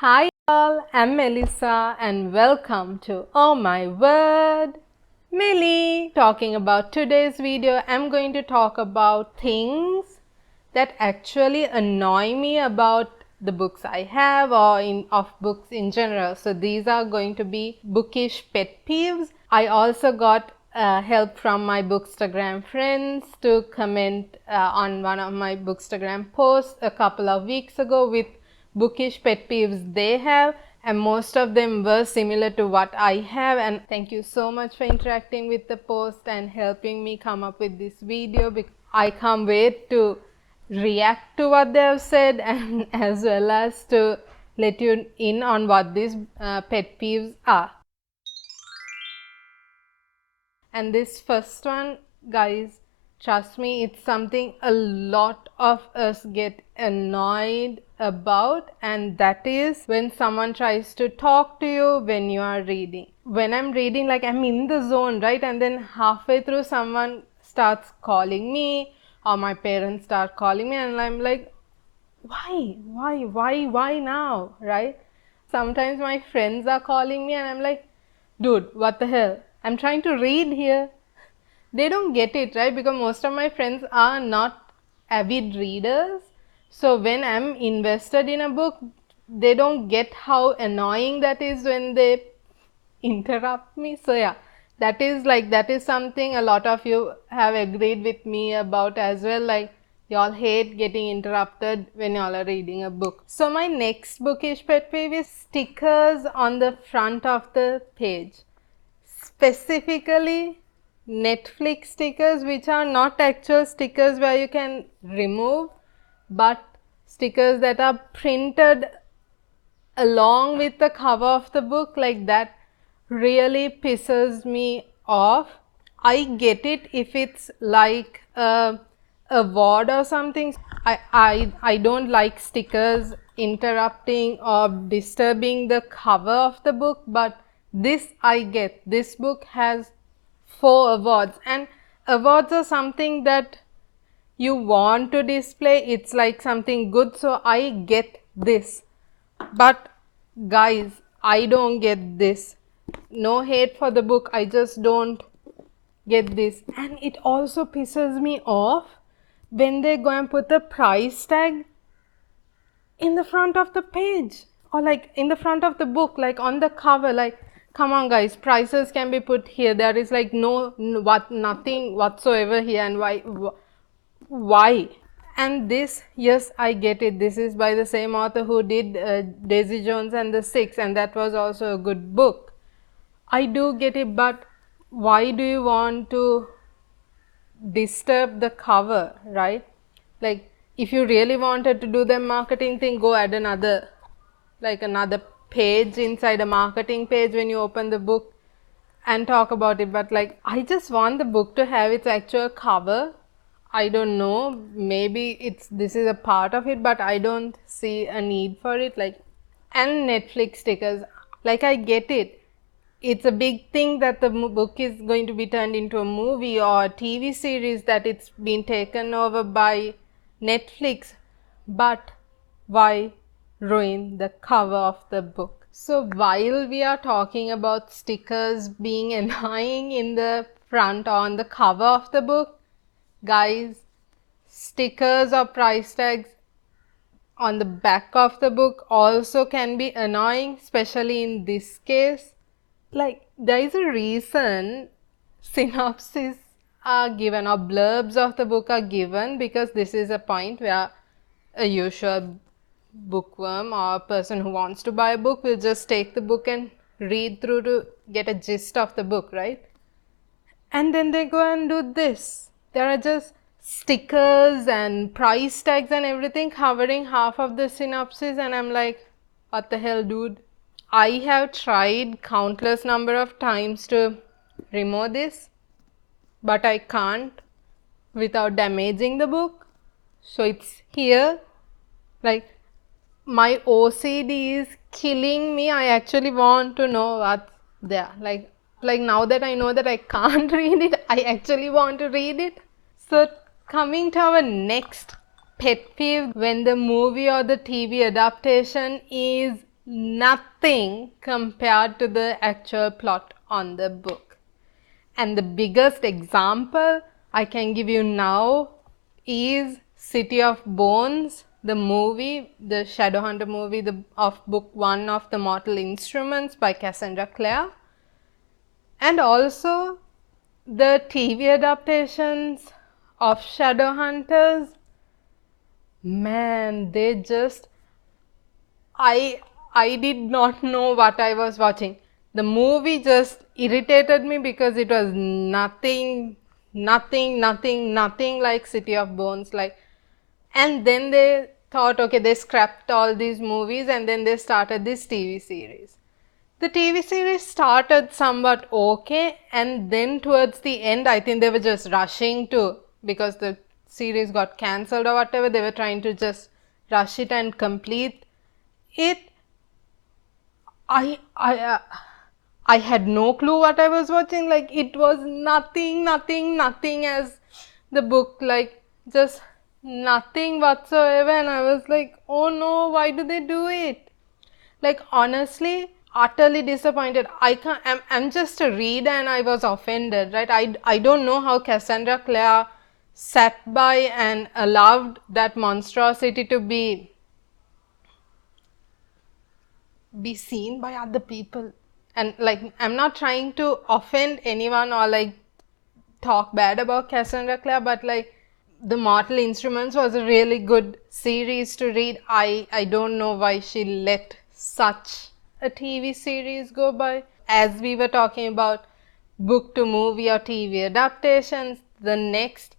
Hi all, I'm Melissa and welcome to Oh My Word Melly. Talking about today's video, I'm going to talk about things that actually annoy me about the books I have or of books in general. So these are going to be bookish pet peeves. I also got help from my Bookstagram friends to comment on one of my Bookstagram posts a couple of weeks ago with bookish pet peeves they have, and most of them were similar to what I have. And thank you so much for interacting with the post and helping me come up with this video. I can't wait to react to what they have said and as well as to let you in on what these pet peeves are. And this first one, guys, trust me, it's something a lot of us get annoyed about, and that is when someone tries to talk to you when you are reading. When I'm reading, like I'm in the zone, right? And then halfway through someone starts calling me or my parents start calling me and I'm like, why now, right? Sometimes my friends are calling me and I'm like, dude, what the hell? I'm trying to read here. They don't get it, right? Because most of my friends are not avid readers. So when I'm invested in a book, they don't get how annoying that is when they interrupt me. So yeah, that is something a lot of you have agreed with me about as well. Like, y'all hate getting interrupted when y'all are reading a book. So my next bookish pet peeve is stickers on the front of the page. Specifically Netflix stickers, which are not actual stickers where you can remove, but stickers that are printed along with the cover of the book. Like, that really pisses me off. I get it if it's like a award or something. I don't like stickers interrupting or disturbing the cover of the book, but this I get. This book has 4 awards, and awards are something that you want to display. It's like something good, so I get this. But guys, I don't get this. No hate for the book, I just don't get this. And it also pisses me off when they go and put the price tag in the front of the page or like in the front of the book, like on the cover. Like, come on guys, prices can be put here. There is like nothing whatsoever here. And why? And this, yes, I get it, this is by the same author who did Daisy Jones and the Six, and that was also a good book. I do get it, but why do you want to disturb the cover, right? Like, if you really wanted to do the marketing thing, go add another page inside a marketing page when you open the book and talk about it. But like, I just want the book to have its actual cover. I don't know, maybe this is a part of it, but I don't see a need for it. Like, and Netflix stickers, like, I get it. It's a big thing that the book is going to be turned into a movie or a TV series, that it's been taken over by Netflix, but why ruin the cover of the book? So while we are talking about stickers being annoying in the front or on the cover of the book, guys, stickers or price tags on the back of the book also can be annoying, especially in this case. Like, there is a reason synopses are given or blurbs of the book are given, because this is a point where a usual bookworm or a person who wants to buy a book will just take the book and read through to get a gist of the book, right? And then they go and do this. There are just stickers and price tags and everything covering half of the synopsis, and I'm like, what the hell, dude? I have tried countless number of times to remove this, but I can't without damaging the book. So it's here. Like, my OCD is killing me. I actually want to know what's there. Like now that I know that I can't read it, I actually want to read it. So coming to our next pet peeve, when the movie or the TV adaptation is nothing compared to the actual plot on the book. And the biggest example I can give you now is City of Bones, the movie, the Shadowhunter movie of book 1 of the Mortal Instruments by Cassandra Clare, and also the TV adaptations of Shadowhunters. Man, they just I did not know what I was watching. The movie just irritated me because it was nothing like City of Bones. Like, and then they thought, okay, they scrapped all these movies and then they started this TV series. The TV series started somewhat okay, and then towards the end, I think they were just rushing to, because the series got cancelled or whatever, they were trying to just rush it and complete it. I had no clue what I was watching. Like, it was nothing as the book, like just nothing whatsoever. And I was like, oh no, why do they do it? Like, honestly, utterly disappointed. I'm just a reader and I was offended, right? I don't know how Cassandra Clare sat by and allowed that monstrosity to be seen by other people. And like, I'm not trying to offend anyone or like talk bad about Cassandra Clare, but like, the Mortal Instruments was a really good series to read. I don't know why she let such a TV series go by. As we were talking about book to movie or TV adaptations, the next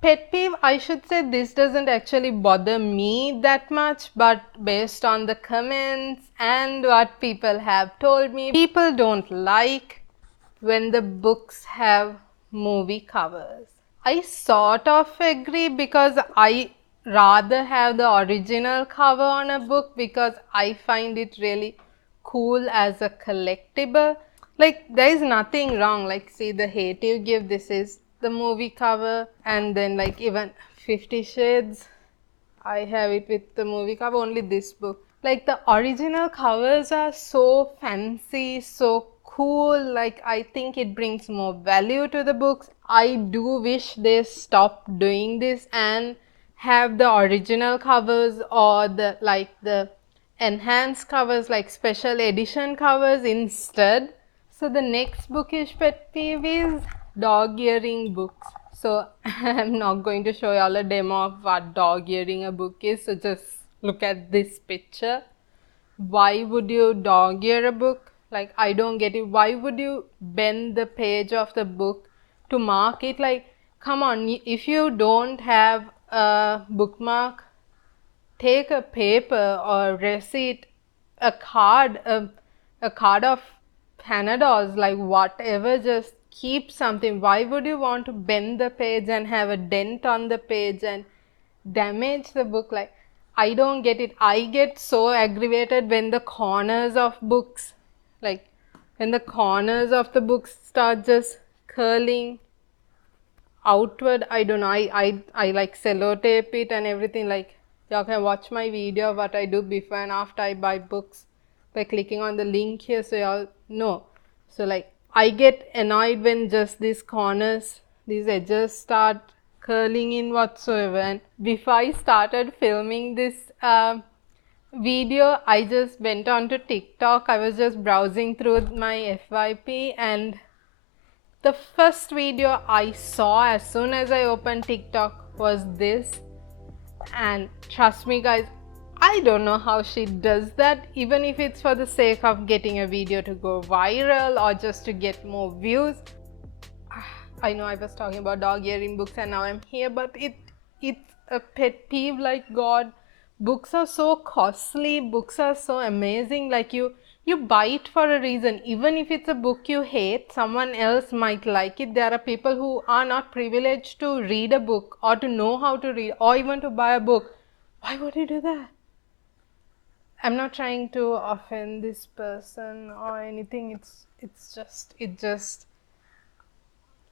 pet peeve, I should say, this doesn't actually bother me that much, but based on the comments and what people have told me, people don't like when the books have movie covers. I sort of agree, because I rather have the original cover on a book because I find it really cool as a collectible. Like, there is nothing wrong. Like, see the Hate You Give, this is the movie cover, and then like even 50 Shades, I have it with the movie cover, only this book. Like, the original covers are so fancy, so cool. Like, I think it brings more value to the books. I do wish they stopped doing this and have the original covers, or the enhanced covers, like special edition covers instead. So the next bookish pet peeve is dog earing books. So I'm not going to show you all a demo of what dog earing a book is. So just look at this picture. Why would you dog ear a book? Like, I don't get it. Why would you bend the page of the book to mark it? Like, come on, if you don't have a bookmark, take a paper or receipt, a card of Panadols, like whatever, just keep something. Why would you want to bend the page and have a dent on the page and damage the book? Like, I don't get it. I get so aggravated when the corners of books, like when the corners of the books start just curling outward. I don't know, I like sellotape it and everything. Like, y'all can watch my video of what I do before and after I buy books by clicking on the link here, so y'all know. So like, I get annoyed when just these corners, these edges start curling in whatsoever. And before I started filming this video, I just went on to TikTok. I was just browsing through my FYP, and the first video I saw as soon as I opened TikTok was this. And trust me guys, I don't know how she does that, even if it's for the sake of getting a video to go viral or just to get more views. I know I was talking about dog earing books and now I'm here, but it's a pet peeve. Like, God, books are so costly, books are so amazing. Like, you buy it for a reason. Even if it's a book you hate, someone else might like it. There are people who are not privileged to read a book or to know how to read or even to buy a book. Why would you do that? I'm not trying to offend this person or anything. It just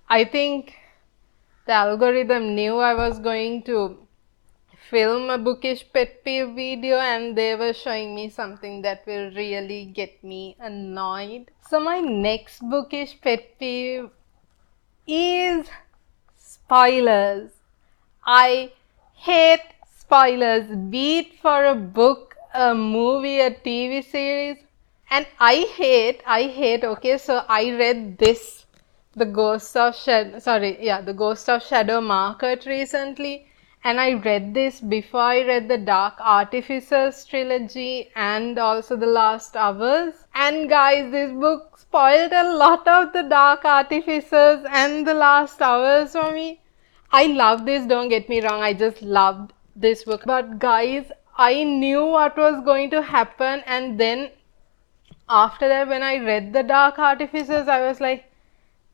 I think the algorithm knew I was going to film a bookish pet peeve video and they were showing me something that will really get me annoyed. So my next bookish pet peeve is spoilers. I hate spoilers, be it for a book, a movie, a TV series. And I hate, okay, so I read this, The Ghost of Shadow Market recently. And I read this before I read the Dark Artificers trilogy and also The Last Hours. And guys, this book spoiled a lot of the Dark Artificers and The Last Hours for me. I love this, don't get me wrong, I just loved this book. But guys, I knew what was going to happen, and then after that, when I read The Dark Artificers, I was like,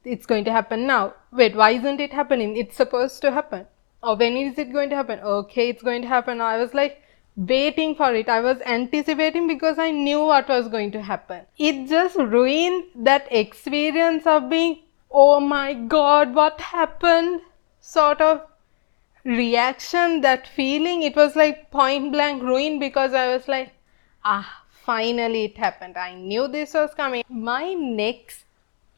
it's going to happen now. Wait, why isn't it happening? It's supposed to happen. Or when is it going to happen? Okay, it's going to happen. I was like waiting for it. I was anticipating because I knew what was going to happen. It just ruined that experience of being, oh my god, what happened? Sort of reaction, that feeling. It was like point blank ruined because I was like, finally it happened. I knew this was coming. My next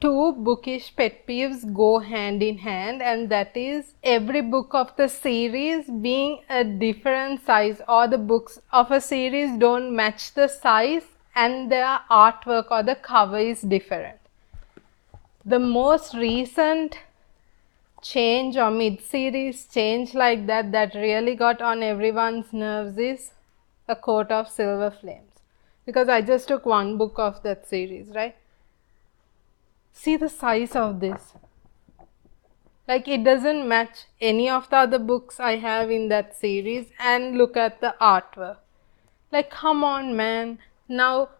two bookish pet peeves go hand in hand, and that is every book of the series being a different size, or the books of a series don't match the size and their artwork or the cover is different. The most recent change or mid-series change like that really got on everyone's nerves is A Court of Silver Flames, because I just took one book of that series, right? See the size of this. Like, it doesn't match any of the other books I have in that series, and look at the artwork. Like, come on, man. Now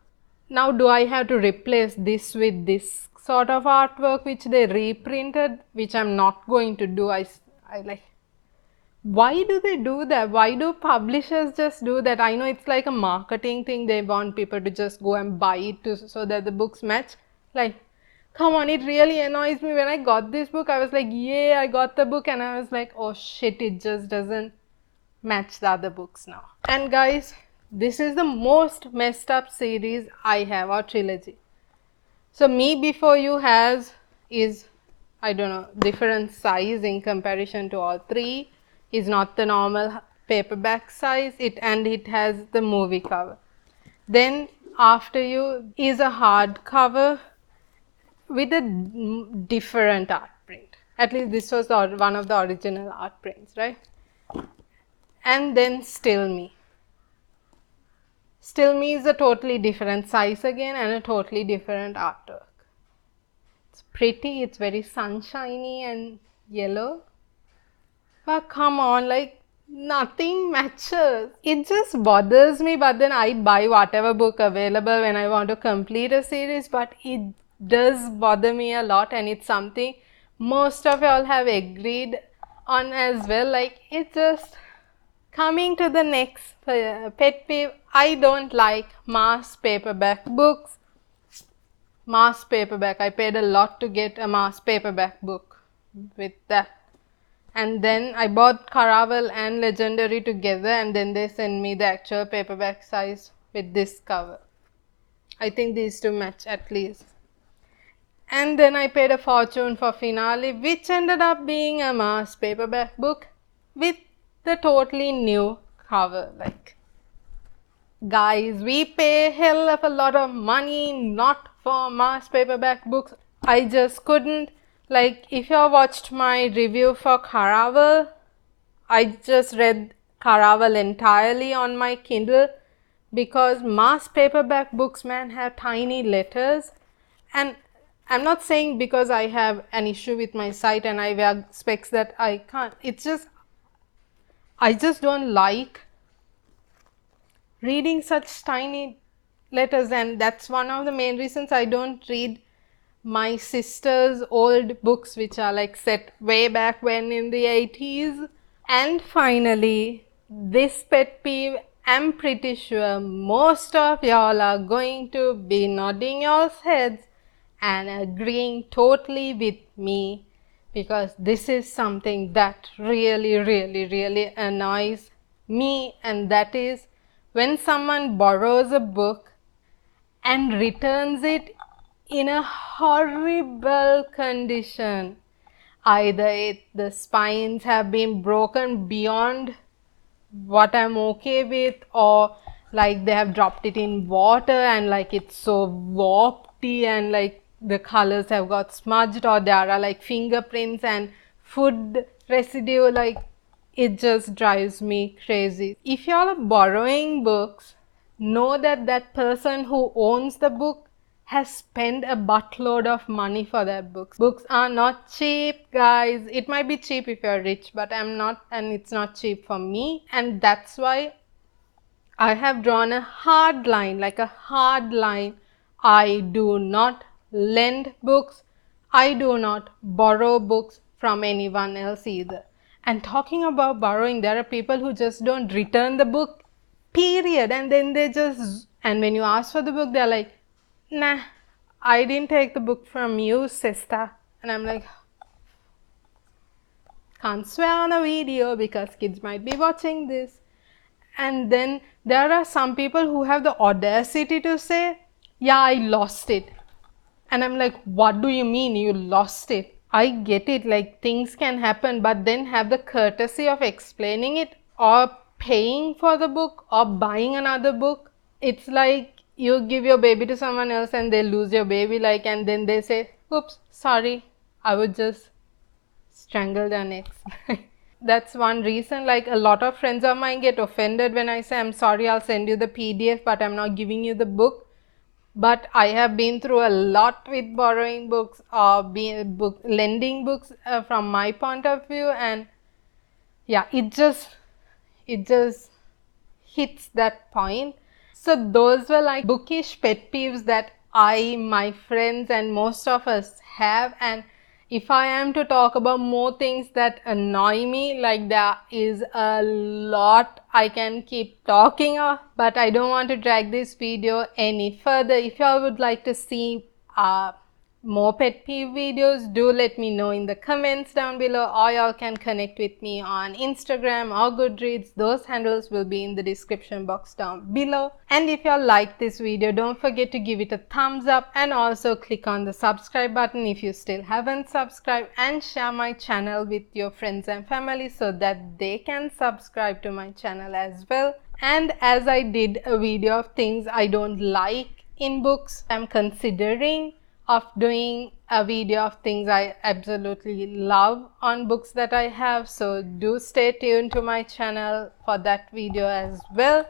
do I have to replace this with this sort of artwork which they reprinted, which I'm not going to do. I like, why do they do that? Why do publishers just do that? I know it's like a marketing thing. They want people to just go and buy it so that the books match. Like, come on, it really annoys me. When I got this book, I was like, yay, I got the book. And I was like, oh shit, it just doesn't match the other books now. And guys, this is the most messed up series I have, or trilogy. So Me Before You is, I don't know, different size in comparison to all three. Is not the normal paperback size, and it has the movie cover. Then After You is a hardcover with a different art print. At least this was one of the original art prints, right? And then Still Me. Still Me is a totally different size again and a totally different artwork. It's pretty, it's very sunshiny and yellow. But come on, like, nothing matches. It just bothers me, but then I buy whatever book available when I want to complete a series, but it does bother me a lot, and it's something most of y'all have agreed on as well. Like, it just... Coming to the next pet peeve, I don't like mass paperback books. Mass paperback, I paid a lot to get a mass paperback book with that. And then I bought Caravel and Legendary together, and then they sent me the actual paperback size with this cover. I think these two match at least. And then I paid a fortune for Finale, which ended up being a mass paperback book with the totally new cover. Like, guys, we pay hell of a lot of money not for mass paperback books. I just couldn't. Like, if you watched my review for Caravel, I just read Caravel entirely on my Kindle, because mass paperback books, man, have tiny letters. And I'm not saying because I have an issue with my sight and I wear specs that I can't. It's just, I just don't like reading such tiny letters, and that's one of the main reasons I don't read my sister's old books, which are like set way back when in the 80s. And finally, this pet peeve, I'm pretty sure most of y'all are going to be nodding your heads and agreeing totally with me, because this is something that really annoys me, and that is when someone borrows a book and returns it in a horrible condition. Either the spines have been broken beyond what I'm okay with, or like they have dropped it in water and like it's so warpy and like the colors have got smudged, or there are like fingerprints and food residue. Like, it just drives me crazy. If you all are borrowing books, know that that person who owns the book has spent a buttload of money for that books. Books are not cheap, guys. It might be cheap if you're rich, but I'm not, and it's not cheap for me. And that's why I have drawn a hard line, like a hard line. I do not lend books. I do not borrow books from anyone else either. And talking about borrowing, there are people who just don't return the book, period. And then they just, and when you ask for the book, they're like, nah, I didn't take the book from you, sister. And I'm like, can't swear on a video because kids might be watching this. And then there are some people who have the audacity to say, yeah, I lost it. And I'm like, what do you mean you lost it? I get it, like things can happen, but then have the courtesy of explaining it, or paying for the book, or buying another book. It's like you give your baby to someone else and they lose your baby, like, and then they say, oops, sorry, I would just strangle their necks. That's one reason, like a lot of friends of mine get offended when I say, I'm sorry, I'll send you the PDF, but I'm not giving you the book. But I have been through a lot with borrowing books or lending books from my point of view, and yeah, it just hits that point. So those were like bookish pet peeves that my friends and most of us have. And if I am to talk about more things that annoy me, like there is a lot I can keep talking of, but I don't want to drag this video any further. If you all would like to see more pet peeve videos, do let me know in the comments down below, or y'all can connect with me on Instagram or Goodreads. Those handles will be in the description box down below. And if y'all like this video, don't forget to give it a thumbs up and also click on the subscribe button if you still haven't subscribed, and share my channel with your friends and family so that they can subscribe to my channel as well. And as I did a video of things I don't like in books, I'm considering of doing a video of things I absolutely love on books that I have. So do stay tuned to my channel for that video as well.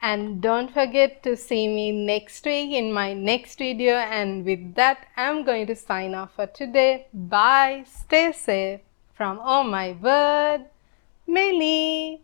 And don't forget to see me next week in my next video. And with that, I'm going to sign off for today. Bye. Stay safe from Oh My Word Melly.